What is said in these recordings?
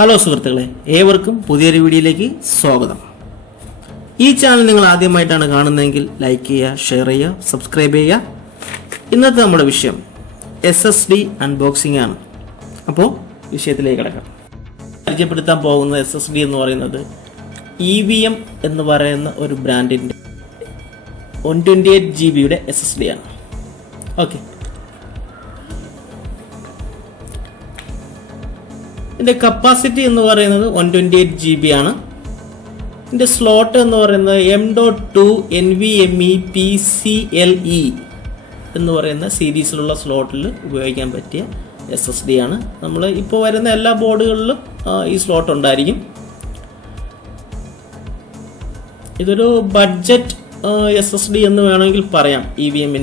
Hello സുഹൃത്തുക്കളെ, ഏവർക്കും പുതിയൊരു വീഡിയോയിലേക്ക് സ്വാഗതം. ഈ ചാനൽ നിങ്ങൾ ആദ്യമായിട്ടാണ് കാണുന്നതെങ്കിൽ ലൈക്ക് ചെയ്യുക, ഷെയർ ചെയ്യുക, സബ്സ്ക്രൈബ് ചെയ്യുക. ഇന്നത്തെ നമ്മുടെ വിഷയം SSD അൺബോക്സിംഗ് ആണ്. അപ്പോൾ വിഷയത്തിലേക്ക് കിടക്കാം. പരിചയപ്പെടുത്താൻ പോകുന്ന SSD എന്ന് പറയുന്നത് NVMe എന്ന് പറയുന്ന ഒരു ബ്രാൻഡിൻ്റെ 128 GB SSD ആണ്. ഓക്കെ, ഇതിൻ്റെ കപ്പാസിറ്റി എന്ന് പറയുന്നത് 128 GB ആണ്. ഇതിൻ്റെ സ്ലോട്ട് എന്ന് പറയുന്നത് M.2 NVMe PCLE എന്ന് പറയുന്ന സീരീസിലുള്ള സ്ലോട്ടിൽ ഉപയോഗിക്കാൻ പറ്റിയ SSD ആണ്. നമ്മൾ ഇപ്പോൾ വരുന്ന എല്ലാ ബോർഡുകളിലും ഈ സ്ലോട്ട് ഉണ്ടായിരിക്കും. ഇതൊരു ബഡ്ജറ്റ് SSD എന്ന് വേണമെങ്കിൽ പറയാം. NVMe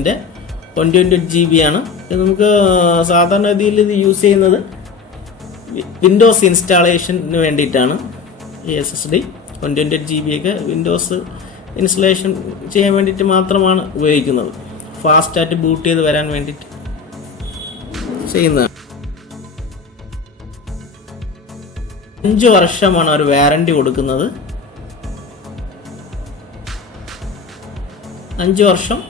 128 GB ആണ്. ഇത് നമുക്ക് സാധാരണ രീതിയിൽ ഇത് യൂസ് ചെയ്യുന്നത് വിൻഡോസ് ഇൻസ്റ്റാളേഷന് വേണ്ടിയിട്ടാണ്. ഈ SSD 128 GB ഒക്കെ വിൻഡോസ് ഇൻസ്റ്റലേഷൻ ചെയ്യാൻ വേണ്ടിയിട്ട് മാത്രമാണ് ഉപയോഗിക്കുന്നത്. ഫാസ്റ്റായിട്ട് ബൂട്ട് ചെയ്ത് വരാൻ വേണ്ടിയിട്ട് ചെയ്യുന്നതാണ്. 5 വർഷമാണ് ഒരു വാറണ്ടി കൊടുക്കുന്നത്. 5 വർഷം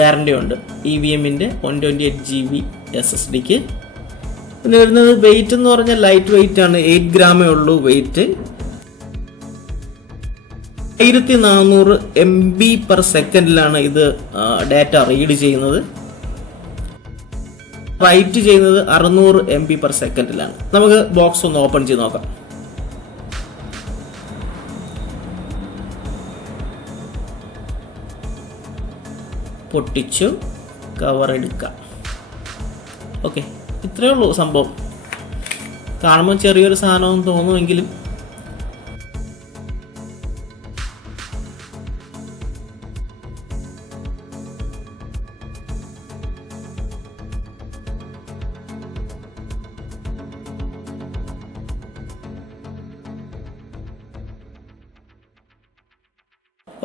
വാറണ്ടി ഉണ്ട് NVMe 128 GB SSDക്ക്. പിന്നെ വരുന്നത് വെയിറ്റ് എന്ന് പറഞ്ഞാൽ ലൈറ്റ് വെയിറ്റ് ആണ്. 8 ഗ്രാമേ ഉള്ളൂ വെയിറ്റ്. 1400 MB/s ഇത് ഡാറ്റ റീഡ് ചെയ്യുന്നത്. റൈറ്റ് ചെയ്യുന്നത് 600 MB/s. നമുക്ക് ബോക്സ് ഒന്ന് ഓപ്പൺ ചെയ്ത് നോക്കാം. പൊട്ടിച്ചു കവർ എടുക്കാം. ഓക്കെ, ഇത്രയേ ഉള്ളൂ സംഭവം. കാണുമ്പോൾ ചെറിയൊരു സാധനമെന്ന് തോന്നുമെങ്കിലും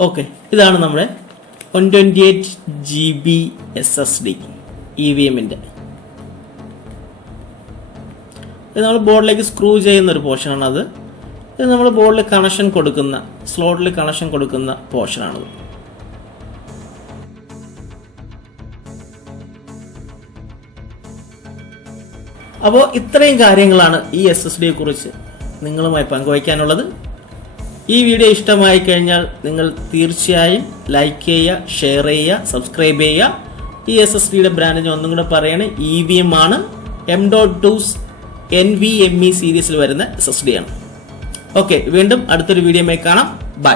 ഓക്കെ, ഇതാണ് നമ്മുടെ 128 GB SSD NVMe. ഇത് നമ്മൾ ബോർഡിലേക്ക് സ്ക്രൂ ചെയ്യുന്ന ഒരു പോർഷനാണ്. ഇത് നമ്മൾ ബോർഡിൽ കണക്ഷൻ കൊടുക്കുന്ന, സ്ലോട്ടിൽ കണക്ഷൻ കൊടുക്കുന്ന പോർഷനാണത്. അപ്പോൾ ഇത്രയും കാര്യങ്ങളാണ് ഈ SSDയെ കുറിച്ച് നിങ്ങളുമായി പങ്കുവയ്ക്കാനുള്ളത്. ഈ വീഡിയോ ഇഷ്ടമായി കഴിഞ്ഞാൽ നിങ്ങൾ തീർച്ചയായും ലൈക്ക് ചെയ്യുക, ഷെയർ ചെയ്യുക, സബ്സ്ക്രൈബ് ചെയ്യുക. ഈ SSDയുടെ ബ്രാൻഡിന് ഒന്നും കൂടെ പറയണേ, NVMe ആണ്. M.2 NVMe സീരീസിൽ വരുന്ന SSD ആണ്. ഓക്കെ, വീണ്ടും അടുത്തൊരു വീഡിയോയുമായി കാണാം. ബൈ.